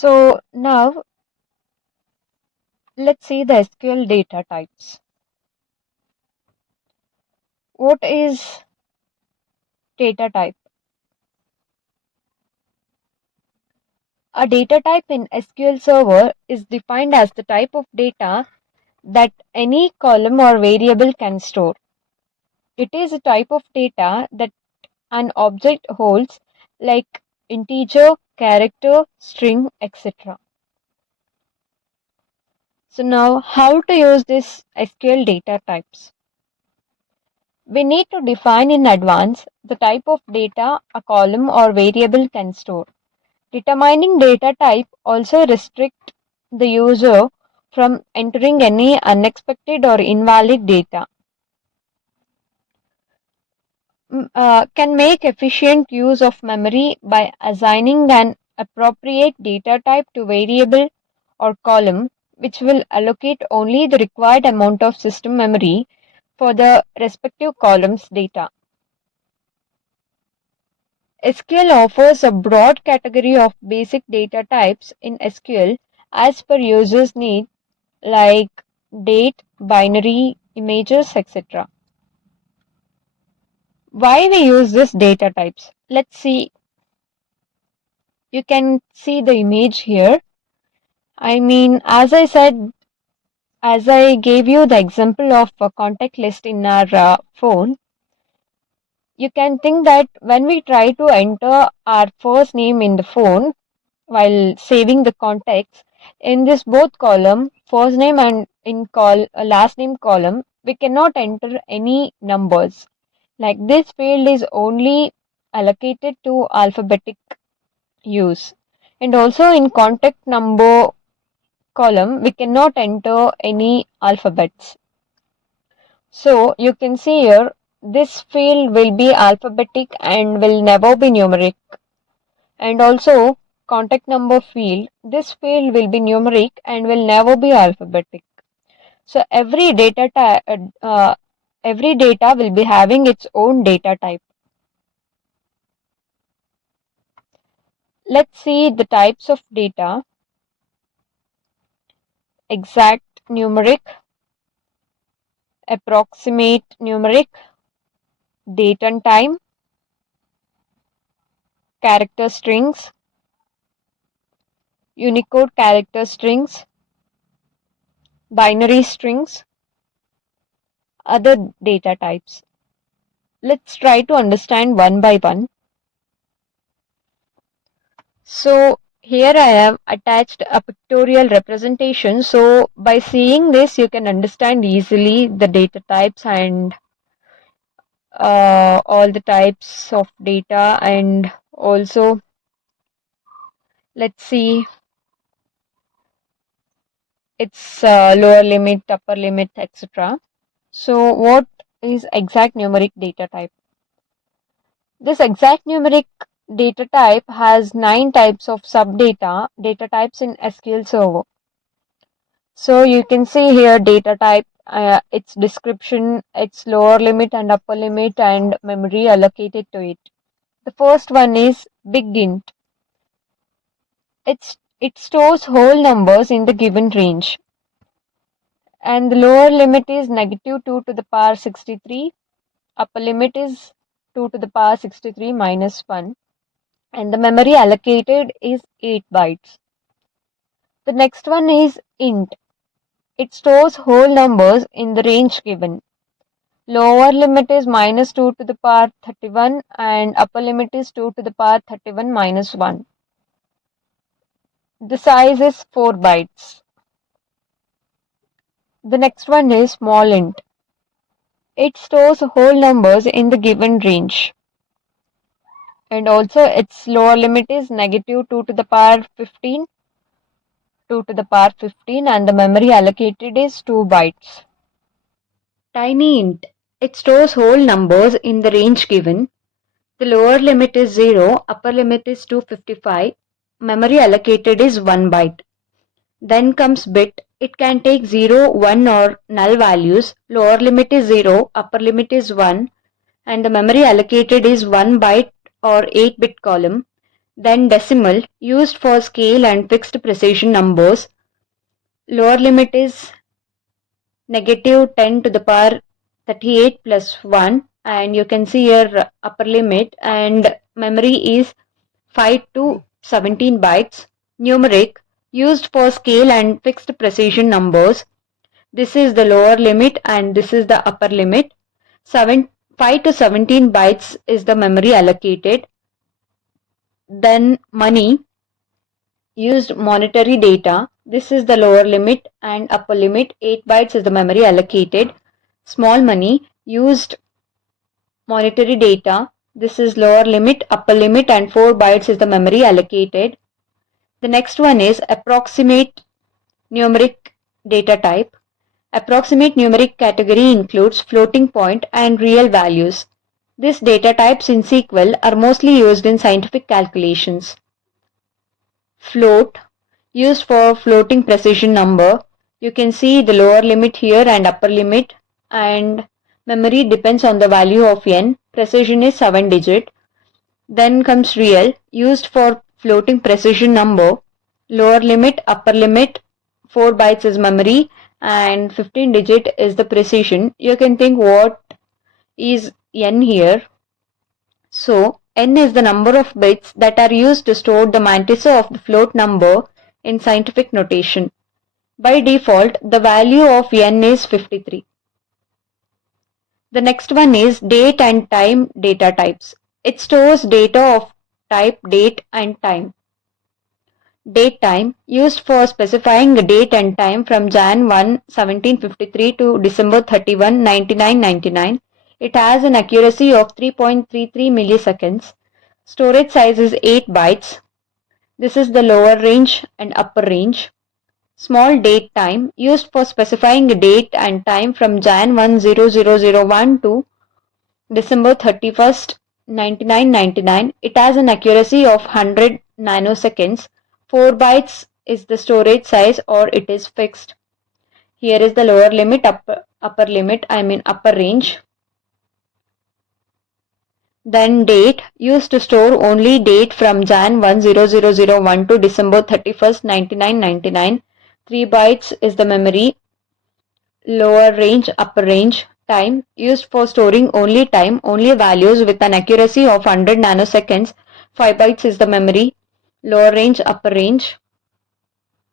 So now let's see the SQL data types. What is data type? A data type in SQL Server is defined as the type of data that any column or variable can store. It is a type of data that an object holds, like integer, character, string, etc. So now how to use this SQL data types? We need to define in advance the type of data a column or variable can store. Determining data type also restricts the user from entering any unexpected or invalid data. Can make efficient use of memory by assigning an appropriate data type to variable or column, which will allocate only the required amount of system memory for the respective column's data. SQL offers a broad category of basic data types in SQL as per users' need, like date, binary, images, etc. Why we use this data types? Let's see. You can see the image here. As I said, as I gave you the example of a contact list in our phone, you can think that when we try to enter our first name in the phone while saving the contacts, in this both column, first name and in last name column, we cannot enter any numbers. Like this field is only allocated to alphabetic use. And also in contact number column, we cannot enter any alphabets. So you can see here, this field will be alphabetic and will never be numeric. And also contact number field, this field will be numeric and will never be alphabetic. So every data will be having its own data type. Let's see the types of data. Exact numeric, approximate numeric, date and time, character strings, Unicode character strings, binary strings, other data types. Let's try to understand one by one. So here I have attached a pictorial representation. So by seeing this, you can understand easily the data types and all the types of data, and also let's see its lower limit, upper limit, etc. So what is exact numeric data type? This exact numeric data type has 9 types of subdata data types in SQL Server. So you can see here data type, its description, its lower limit and upper limit, and memory allocated to it. The first one is big int. It stores whole numbers in the given range. And the lower limit is negative 2 to the power 63. Upper limit is 2 to the power 63 minus 1. And the memory allocated is 8 bytes. The next one is int. It stores whole numbers in the range given. Lower limit is minus 2 to the power 31 and upper limit is 2 to the power 31 minus 1. The size is 4 bytes. The next one is small int. It stores whole numbers in the given range. And also its lower limit is negative 2 to the power 15, 2 to the power 15, and the memory allocated is 2 bytes. Tiny int. It stores whole numbers in the range given. The lower limit is 0, upper limit is 255, memory allocated is 1 byte. Then comes bit. It can take 0, 1 or null values. Lower limit is 0, upper limit is 1, and the memory allocated is 1 byte or 8-bit column. Then decimal, used for scale and fixed precision numbers. Lower limit is negative 10 to the power 38 plus 1, and you can see here upper limit, and memory is 5 to 17 bytes. Numeric, used for scale and fixed precision numbers. This is the lower limit and this is the upper limit. 5 to 17 bytes is the memory allocated. Then money, used monetary data. This is the lower limit and upper limit. 8 bytes is the memory allocated. Small money, used monetary data. This is lower limit, upper limit, and 4 bytes is the memory allocated. The next one is approximate numeric data type. Approximate numeric category includes floating point and real values. These data types in SQL are mostly used in scientific calculations. Float, used for floating precision number. You can see the lower limit here and upper limit, and memory depends on the value of n. Precision is 7 digit. Then comes real, used for floating precision number. Lower limit, upper limit, 4 bytes is memory and 15 digit is the precision. You can think what is n here. So n is the number of bits that are used to store the matrices of the float number in scientific notation. By default, the value of n is 53. The next one is date and time data types. It stores data of type date and time. Date time, used for specifying the date and time from Jan 1, 1753 to December 31, 1999. It has an accuracy of 3.33 milliseconds. Storage size is 8 bytes. This is the lower range and upper range. Small date time, used for specifying the date and time from Jan 1, 0001 to December 31st, 1999. It has an accuracy of 100 nanoseconds. 4 bytes is the storage size or it is fixed. Here is the lower limit, upper limit, upper range. Then date, used to store only date from Jan 1, 0001 to December 31st, 1999. 3 bytes is the memory. Lower range, upper range. Time, used for storing only time, only values with an accuracy of 100 nanoseconds. 5 bytes is the memory. Lower range, upper range.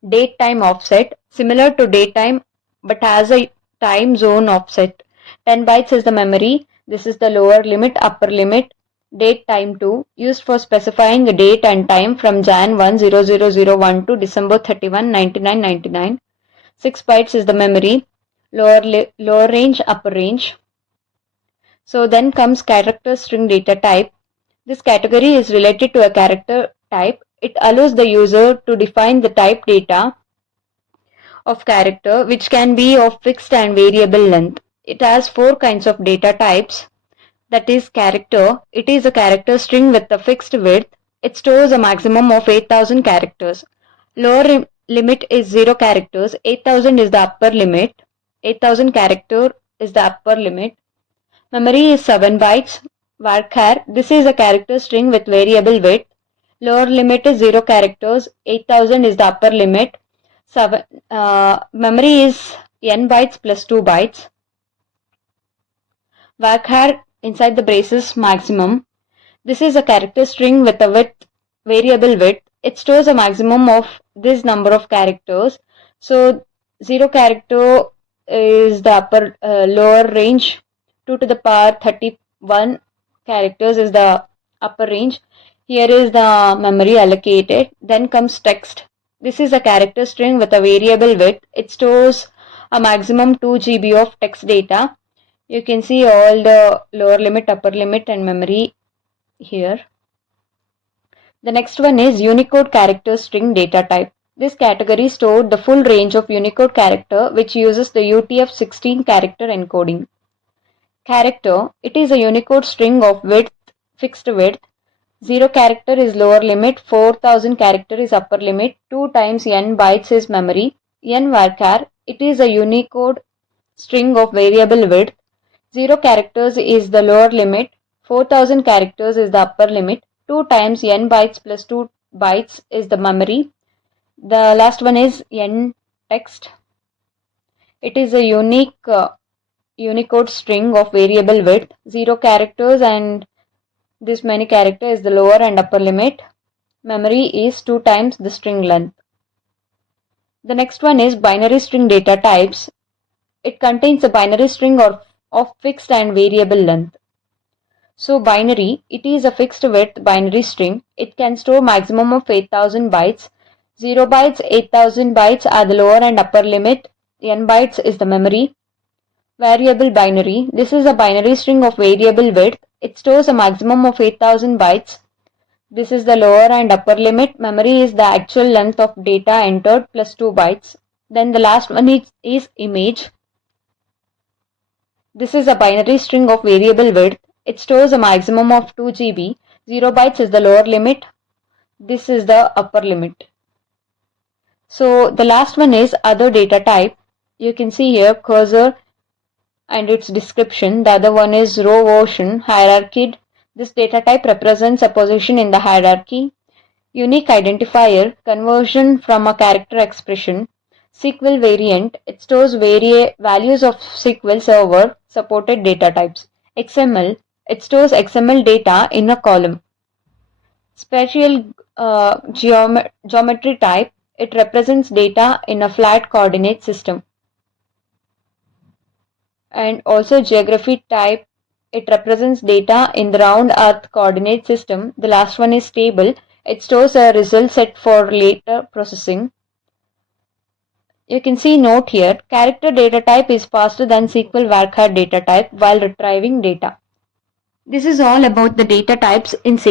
Date time offset, similar to date time but has a time zone offset. 10 bytes is the memory. This is the lower limit, upper limit. Date time 2, used for specifying the date and time from Jan 1, 0001 to December 31, 1999. 6 bytes is the memory. Lower range, upper range. So then comes character string data type. This category is related to a character type. It allows the user to define the type data of character, which can be of fixed and variable length. It has 4 kinds of data types. That is character. It is a character string with a fixed width. It stores a maximum of 8,000 characters. Lower limit is 0 characters. 8,000 is the upper limit. 8,000 character is the upper limit. Memory is 7 bytes. Varchar, this is a character string with variable width. Lower limit is 0 characters. 8,000 is the upper limit. Memory is n bytes plus 2 bytes. Varchar inside the braces maximum. This is a character string with a variable width. It stores a maximum of this number of characters. So 0 character is the lower range. 2 to the power 31 characters is the upper range. Here is the memory allocated. Then comes text. This is a character string with a variable width. It stores a maximum 2 GB of text data. You can see all the lower limit, upper limit and memory here. The next one is Unicode character string data type. This category stored the full range of Unicode character which uses the UTF-16 character encoding. Character, it is a Unicode string of fixed width. 0 character is lower limit, 4,000 character is upper limit, 2 times n bytes is memory. N varchar, it is a Unicode string of variable width. 0 characters is the lower limit, 4,000 characters is the upper limit. 2 times n bytes plus 2 bytes is the memory. The last one is n text. It is a unique Unicode string of variable width, 0 characters, and this many character is the lower and upper limit. Memory is 2 times the string length. The next one is binary string data types. It contains a binary string of fixed and variable length. So binary, it is a fixed width binary string. It can store maximum of 8000 bytes. 0 bytes, 8000 bytes are the lower and upper limit. N bytes is the memory. Variable binary, this is a binary string of variable width. It stores a maximum of 8000 bytes. This is the lower and upper limit. Memory is the actual length of data entered plus 2 bytes. Then the last one is image. This is a binary string of variable width. It stores a maximum of 2 GB. 0 bytes is the lower limit. This is the upper limit. So the last one is other data type. You can see here cursor and its description. The other one is row version hierarchy. This data type represents a position in the hierarchy. Unique identifier, conversion from a character expression. SQL variant, it stores values of SQL Server supported data types. XML, it stores XML data in a column. Spatial geometry type, it represents data in a flat coordinate system. And also geography type, it represents data in the round earth coordinate system. The last one is table. It stores a result set for later processing. You can see note here, character data type is faster than SQL varchar data type while retrieving data. This is all about the data types in SQL.